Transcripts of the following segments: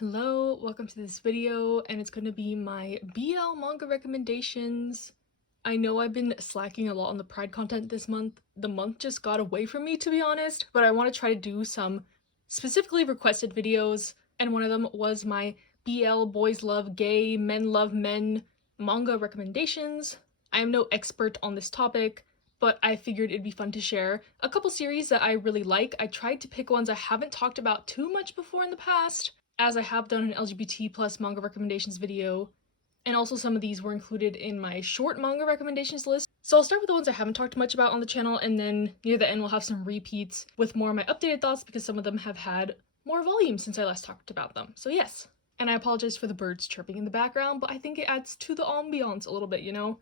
Hello, welcome to this video, and it's going to be my BL manga recommendations. I know I've been slacking a lot on the Pride content this month. The month just got away from me, to be honest, but I want to try to do some specifically requested videos, and one of them was my BL boys love gay, men love men manga recommendations. I am no expert on this topic, but I figured it'd be fun to share a couple series that I really like. I tried to pick ones I haven't talked about too much before in the past, as I have done an LGBT plus manga recommendations video, and also some of these were included in my short manga recommendations list. So I'll start with the ones I haven't talked much about on the channel, and then near the end we'll have some repeats with more of my updated thoughts because some of them have had more volume since I last talked about them. So yes. And I apologize for the birds chirping in the background, but I think it adds to the ambiance a little bit, you know?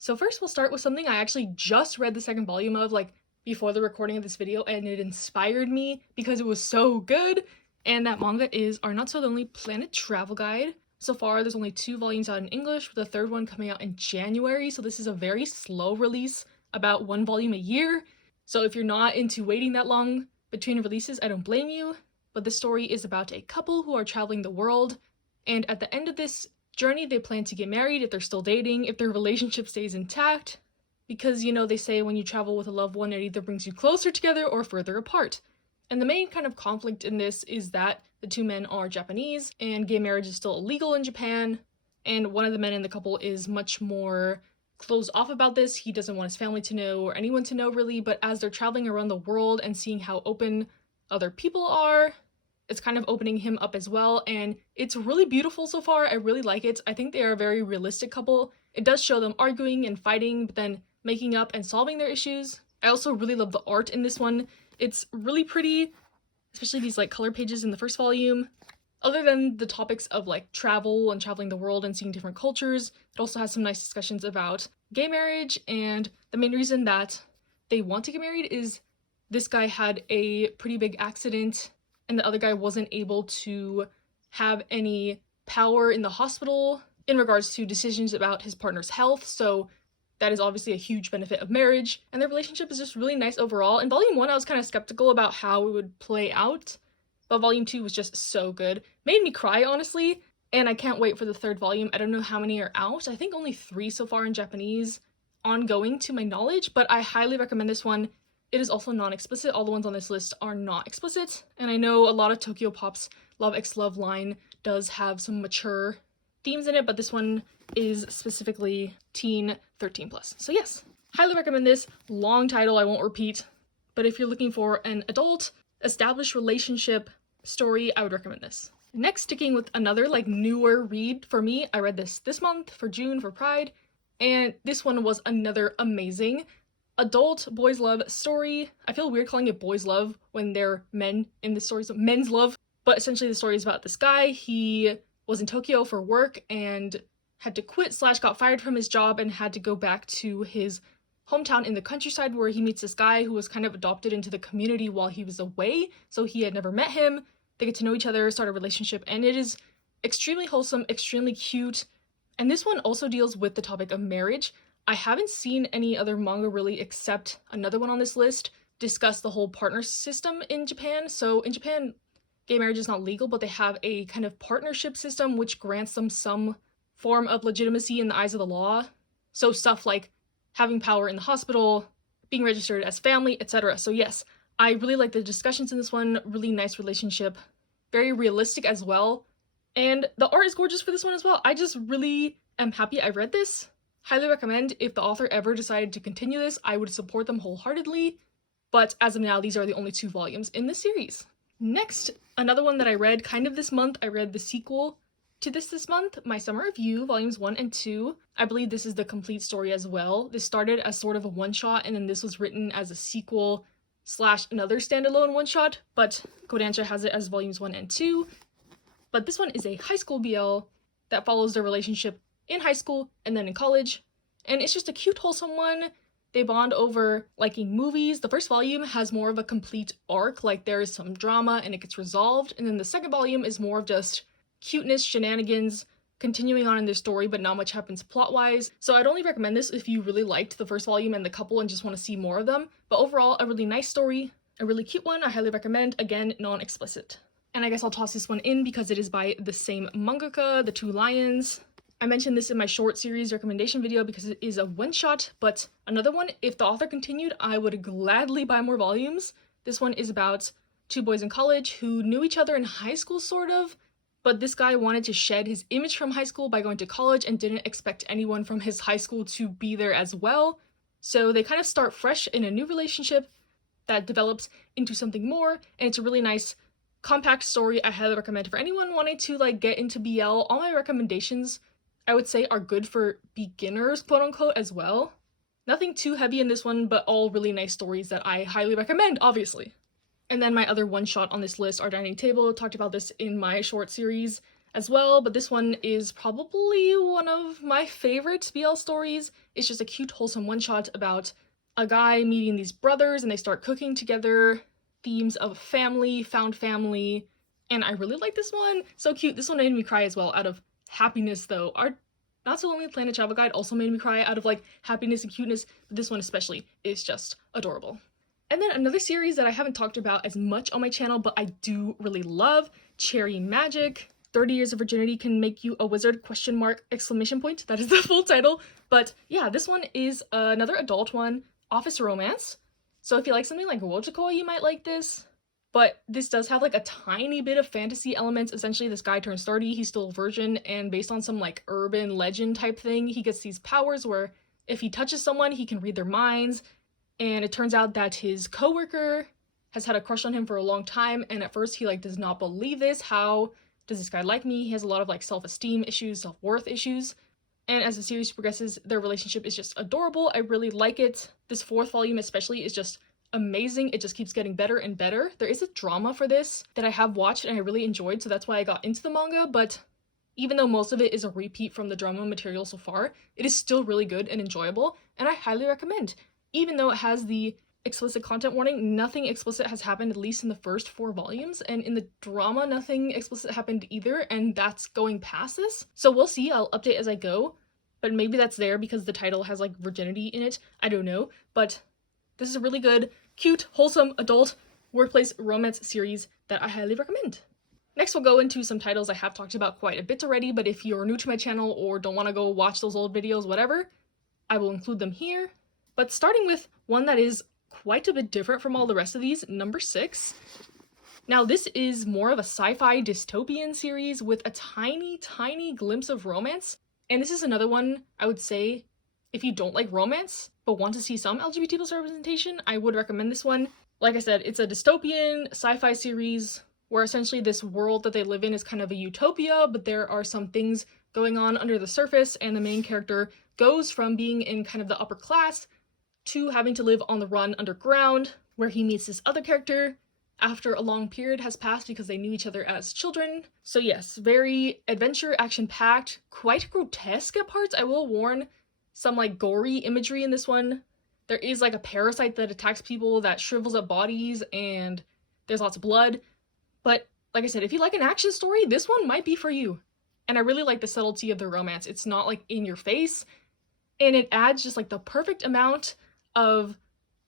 So first we'll start with something I actually just read the second volume of, like, before the recording of this video, and it inspired me because it was so good. And that manga is Our Not So Lonely Planet Travel Guide. So far, there's only 2 volumes out in English, with the third one coming out in January, so this is a very slow release, about 1 volume a year. So if you're not into waiting that long between releases, I don't blame you. But this story is about a couple who are traveling the world, and at the end of this journey, they plan to get married if they're still dating, if their relationship stays intact. Because, you know, they say when you travel with a loved one, it either brings you closer together or further apart. And the main kind of conflict in this is that the 2 men are Japanese, and gay marriage is still illegal in Japan, and one of the men in the couple is much more closed off about this. He doesn't want his family to know, or anyone to know really, but as they're traveling around the world and seeing how open other people are, it's kind of opening him up as well, and it's really beautiful so far. I really like it. I think they are a very realistic couple. It does show them arguing and fighting, but then making up and solving their issues. I also really love the art in this one. It's really pretty, especially these like color pages in the first volume. Other than the topics of like travel and traveling the world and seeing different cultures, it also has some nice discussions about gay marriage, and the main reason that they want to get married is this guy had a pretty big accident and the other guy wasn't able to have any power in the hospital in regards to decisions about his partner's health, so that is obviously a huge benefit of marriage, and their relationship is just really nice overall. In Volume 1, I was kind of skeptical about how it would play out, but Volume 2 was just so good. Made me cry, honestly, and I can't wait for the 3rd volume. I don't know how many are out. I think only 3 so far in Japanese, ongoing to my knowledge, but I highly recommend this one. It is also non-explicit. All the ones on this list are not explicit, and I know a lot of Tokyo Pop's Love X Love line does have some mature themes in it, but this one is specifically teen 13+. So yes, highly recommend this. Long title, I won't repeat, but if you're looking for an adult established relationship story, I would recommend this. Next, sticking with another like newer read for me, I read this month for June for Pride, and this one was another amazing adult boys love story. I feel weird calling it boys love when they're men in the stories, men's love, but essentially the story is about this guy. He was in Tokyo for work and had to quit / got fired from his job and had to go back to his hometown in the countryside, where he meets this guy who was kind of adopted into the community while he was away, so he had never met him. They get to know each other, start a relationship, and it is extremely wholesome, extremely cute. And this one also deals with the topic of marriage. I haven't seen any other manga really, except another one on this list, discuss the whole partner system in Japan. So in Japan, gay marriage is not legal, but they have a kind of partnership system which grants them some form of legitimacy in the eyes of the law. So stuff like having power in the hospital, being registered as family, etc. So yes, I really like the discussions in this one. Really nice relationship, very realistic as well, and the art is gorgeous for this one as well. I just really am happy I read this. Highly recommend. If the author ever decided to continue this, I would support them wholeheartedly, but as of now, these are the only 2 volumes in this series. Next, another one that I read kind of this month. I read the sequel to this month, My Summer of You, volumes 1 and 2. I believe this is the complete story as well. This started as sort of a one-shot, and then this was written as a sequel / another standalone one-shot, but Kodansha has it as volumes 1 and 2. But this one is a high school BL that follows their relationship in high school and then in college, and it's just a cute, wholesome one. They bond over liking movies. The first volume has more of a complete arc, like there is some drama and it gets resolved, and then the second volume is more of just cuteness, shenanigans, continuing on in their story, but not much happens plot-wise. So I'd only recommend this if you really liked the first volume and the couple and just want to see more of them. But overall, a really nice story, a really cute one. I highly recommend. Again, non-explicit. And I guess I'll toss this one in because it is by the same mangaka, The Two Lions. I mentioned this in my short series recommendation video because it is a one-shot, but another one, if the author continued, I would gladly buy more volumes. This one is about two boys in college who knew each other in high school, sort of, but this guy wanted to shed his image from high school by going to college and didn't expect anyone from his high school to be there as well. So they kind of start fresh in a new relationship that develops into something more, and it's a really nice compact story. I highly recommend for anyone wanting to like get into BL. All my recommendations, I would say, are good for beginners, quote unquote, as well. Nothing too heavy in this one, but all really nice stories that I highly recommend, obviously. And then my other one-shot on this list, Our Dining Table. Talked about this in my short series as well, but this one is probably one of my favorite BL stories. It's just a cute, wholesome one-shot about a guy meeting these brothers and they start cooking together. Themes of family, found family, and I really like this one. So cute. This one made me cry as well out of happiness though. Our Not So Lonely Planet Travel Guide also made me cry out of like happiness and cuteness, but this one especially is just adorable. And then another series that I haven't talked about as much on my channel, but I do really love, Cherry Magic. 30 Years of Virginity Can Make You a Wizard, question mark, exclamation point. That is the full title. But yeah, this one is another adult one, office romance. So if you like something like Wojiko, you might like this. But this does have like a tiny bit of fantasy elements. Essentially, this guy turns 30, he's still a virgin, and based on some like urban legend type thing, he gets these powers where if he touches someone, he can read their minds. And it turns out that his coworker has had a crush on him for a long time, and at first he like does not believe this. How does this guy like me? He has a lot of like self-esteem issues, self-worth issues. And as the series progresses, their relationship is just adorable. I really like it. This fourth volume especially is just amazing. It just keeps getting better and better. There is a drama for this that I have watched and I really enjoyed, so that's why I got into the manga, but even though most of it is a repeat from the drama material so far, it is still really good and enjoyable, and I highly recommend. Even though it has the explicit content warning, nothing explicit has happened, at least in the first 4 volumes, and in the drama, nothing explicit happened either, and that's going past this. So we'll see, I'll update as I go, but maybe that's there because the title has like virginity in it, I don't know, but this is a really good, cute, wholesome, adult workplace romance series that I highly recommend. Next, we'll go into some titles I have talked about quite a bit already, but if you're new to my channel or don't want to go watch those old videos, whatever, I will include them here. But starting with one that is quite a bit different from all the rest of these, number 6. Now, this is more of a sci-fi dystopian series with a tiny, tiny glimpse of romance. And this is another one, I would say, if you don't like romance, but want to see some LGBT plus representation, I would recommend this one. Like I said, it's a dystopian sci-fi series where essentially this world that they live in is kind of a utopia, but there are some things going on under the surface, and the main character goes from being in kind of the upper class to having to live on the run underground, where he meets this other character after a long period has passed because they knew each other as children. So yes, very adventure, action-packed, quite grotesque at parts. I will warn, some like gory imagery in this one. There is like a parasite that attacks people that shrivels up bodies, and there's lots of blood. But like I said, if you like an action story, this one might be for you. And I really like the subtlety of the romance. It's not like in your face, and it adds just like the perfect amount of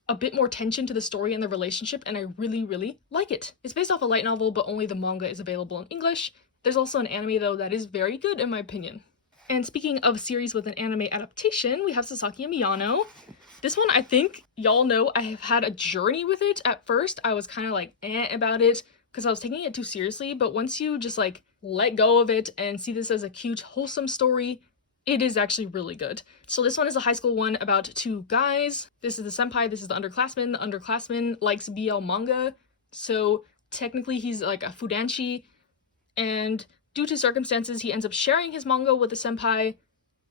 a bit more tension to the story and the relationship, and I really, really like it. It's based off a light novel, but only the manga is available in English. There's also an anime though that is very good in my opinion. And speaking of series with an anime adaptation, we have Sasaki and Miyano. This one, I think y'all know I have had a journey with it. At first, I was kind of like about it because I was taking it too seriously, but once you just like let go of it and see this as a cute, wholesome story, it is actually really good. So this one is a high school one about 2 guys. This is the senpai, this is the underclassman. The underclassman likes BL manga, so technically he's like a fudanshi, and due to circumstances, he ends up sharing his manga with the senpai.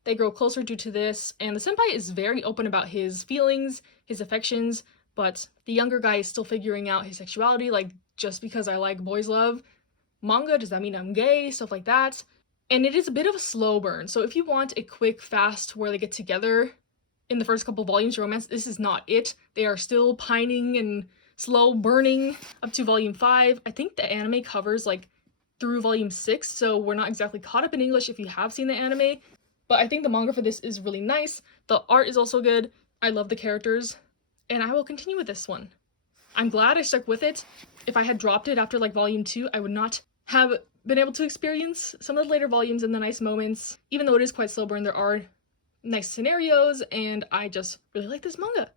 They grow closer due to this, and the senpai is very open about his feelings, his affections, but the younger guy is still figuring out his sexuality, like, just because I like boys love manga, does that mean I'm gay? Stuff like that. And it is a bit of a slow burn, so if you want a quick, fast, where they get together in the first couple volumes romance, this is not it. They are still pining and slow burning up to volume 5. I think the anime covers, like, through volume 6, so we're not exactly caught up in English if you have seen the anime, but I think the manga for this is really nice. The art is also good. I love the characters, and I will continue with this one. I'm glad I stuck with it. If I had dropped it after like volume 2, I would not have been able to experience some of the later volumes and the nice moments, even though it is quite slow burn. There are nice scenarios, and I just really like this manga,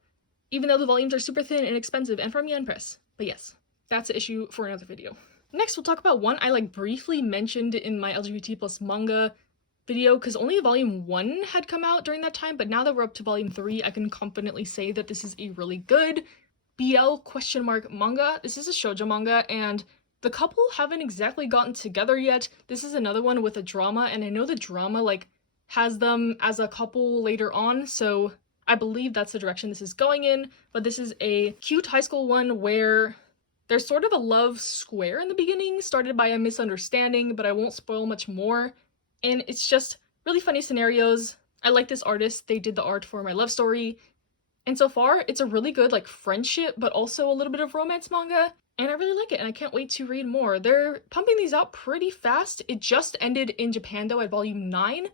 even though the volumes are super thin and expensive and from Yen Press. But yes, that's an issue for another video. Next, we'll talk about one I like briefly mentioned in my LGBT plus manga video, because only volume 1 had come out during that time, but now that we're up to volume 3, I can confidently say that this is a really good BL manga. This is a shoujo manga, and the couple haven't exactly gotten together yet. This is another one with a drama, and I know the drama like has them as a couple later on, so I believe that's the direction this is going in. But this is a cute high school one where there's sort of a love square in the beginning, started by a misunderstanding, but I won't spoil much more. And it's just really funny scenarios. I like this artist. They did the art for my love story. And so far, it's a really good like friendship, but also a little bit of romance manga. And I really like it, and I can't wait to read more. They're pumping these out pretty fast. It just ended in Japan though at volume 9.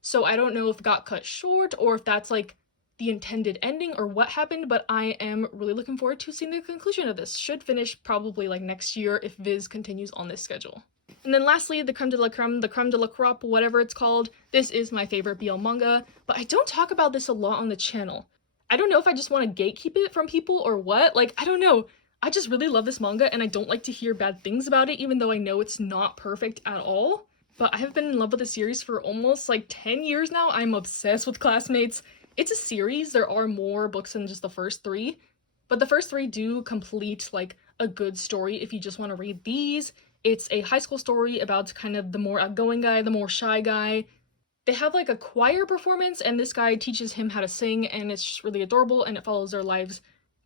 So I don't know if it got cut short or if that's like the intended ending or what happened, but I am really looking forward to seeing the conclusion of this. Should finish probably like next year if Viz continues on this schedule. And then lastly, the creme de la creme, the creme de la crop, whatever it's called. This is my favorite BL manga, but I don't talk about this a lot on the channel. I don't know if I just want to gatekeep it from people or what. Like, I don't know. I just really love this manga, and I don't like to hear bad things about it, even though I know it's not perfect at all. But I have been in love with the series for almost like 10 years now. I'm obsessed with Classmates. It's a series. There are more books than just the first 3, but the first 3 do complete like a good story if you just want to read these. It's a high school story about kind of the more outgoing guy, the more shy guy. They have like a choir performance, and this guy teaches him how to sing, and it's just really adorable, and it follows their lives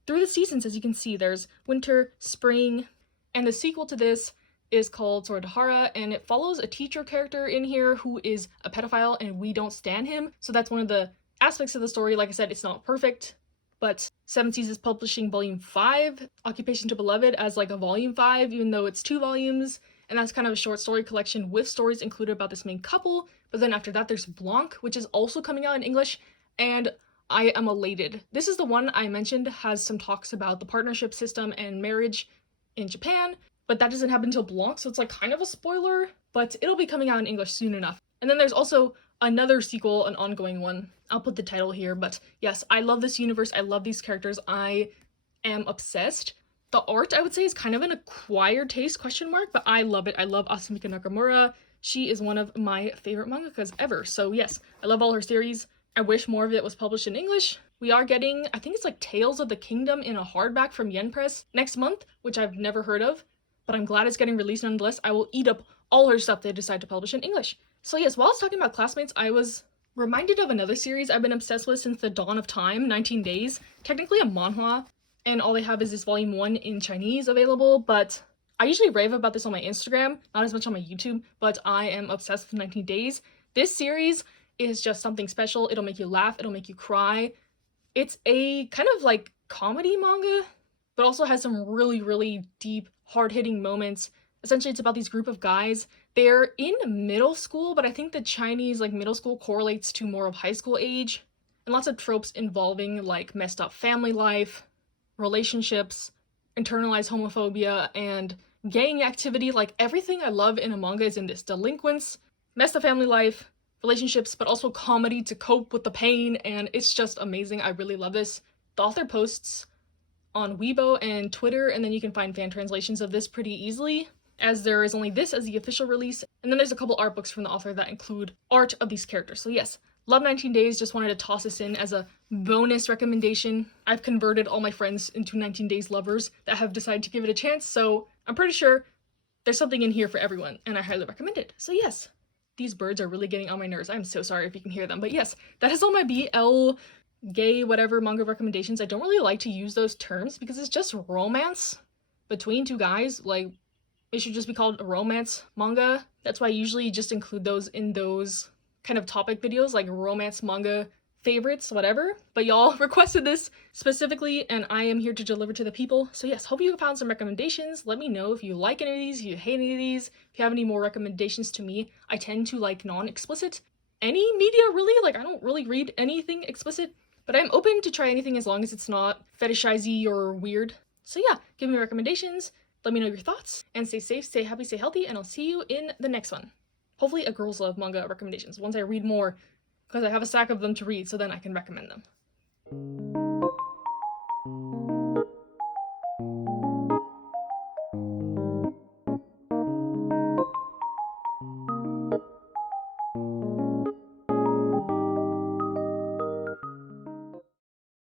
through the seasons. As you can see, there's winter, spring, and the sequel to this is called Swordhara, and it follows a teacher character in here who is a pedophile, and we don't stan him. So that's one of the aspects of the story. Like I said, it's not perfect, but Seven Seas is publishing volume 5, Occupation to Beloved, as like a volume 5, even though it's 2 volumes, and that's kind of a short story collection with stories included about this main couple. But then after that, there's Blanc, which is also coming out in English, and I am elated. This is the one I mentioned has some talks about the partnership system and marriage in Japan, but that doesn't happen until Blanc, so it's like kind of a spoiler, but it'll be coming out in English soon enough. And then there's also another sequel, an ongoing one. I'll put the title here, but yes, I love this universe. I love these characters. I am obsessed. The art, I would say, is kind of an acquired taste, but I love it. I love Asumika Nakamura. She is one of my favorite mangakas ever. So yes, I love all her series. I wish more of it was published in English. We are getting, I think it's like Tales of the Kingdom in a hardback from Yen Press next month, which I've never heard of, but I'm glad it's getting released nonetheless. I will eat up all her stuff they decide to publish in English. So yes, while I was talking about Classmates, I was reminded of another series I've been obsessed with since the dawn of time, 19 Days. Technically a manhwa, and all they have is this volume 1 in Chinese available, but I usually rave about this on my Instagram, not as much on my YouTube, but I am obsessed with 19 Days. This series is just something special. It'll make you laugh, it'll make you cry. It's a kind of like comedy manga, but also has some really, really deep, hard-hitting moments. Essentially, it's about these group of guys. They're in middle school, but I think the Chinese like middle school correlates to more of high school age, and lots of tropes involving like messed up family life, relationships, internalized homophobia, and gang activity. Like everything I love in a manga is in this. Delinquents, messed up family life, relationships, but also comedy to cope with the pain, and it's just amazing. I really love this. The author posts on Weibo and Twitter, and then you can find fan translations of this pretty easily, as there is only this as the official release, and then there's a couple art books from the author that include art of these characters. So yes, love 19 Days, just wanted to toss this in as a bonus recommendation. I've converted all my friends into 19 Days lovers that have decided to give it a chance, so I'm pretty sure there's something in here for everyone, and I highly recommend it. So yes, these birds are really getting on my nerves. I'm so sorry if you can hear them, but yes, that is all my BL, gay, whatever manga recommendations. I don't really like to use those terms because it's just romance between two guys. Like, it should just be called a romance manga. That's why I usually just include those in those kind of topic videos, like romance manga favorites, whatever. But y'all requested this specifically, and I am here to deliver to the people. So yes, hope you found some recommendations. Let me know if you like any of these, if you hate any of these, if you have any more recommendations to me. I tend to like non-explicit any media, really. Like, I don't really read anything explicit, but I'm open to try anything as long as it's not fetishizy or weird. So yeah, give me recommendations, let me know your thoughts, and stay safe, stay happy, stay healthy, and I'll see you in the next one. Hopefully a girls love manga recommendations, once I read more, because I have a stack of them to read, so then I can recommend them.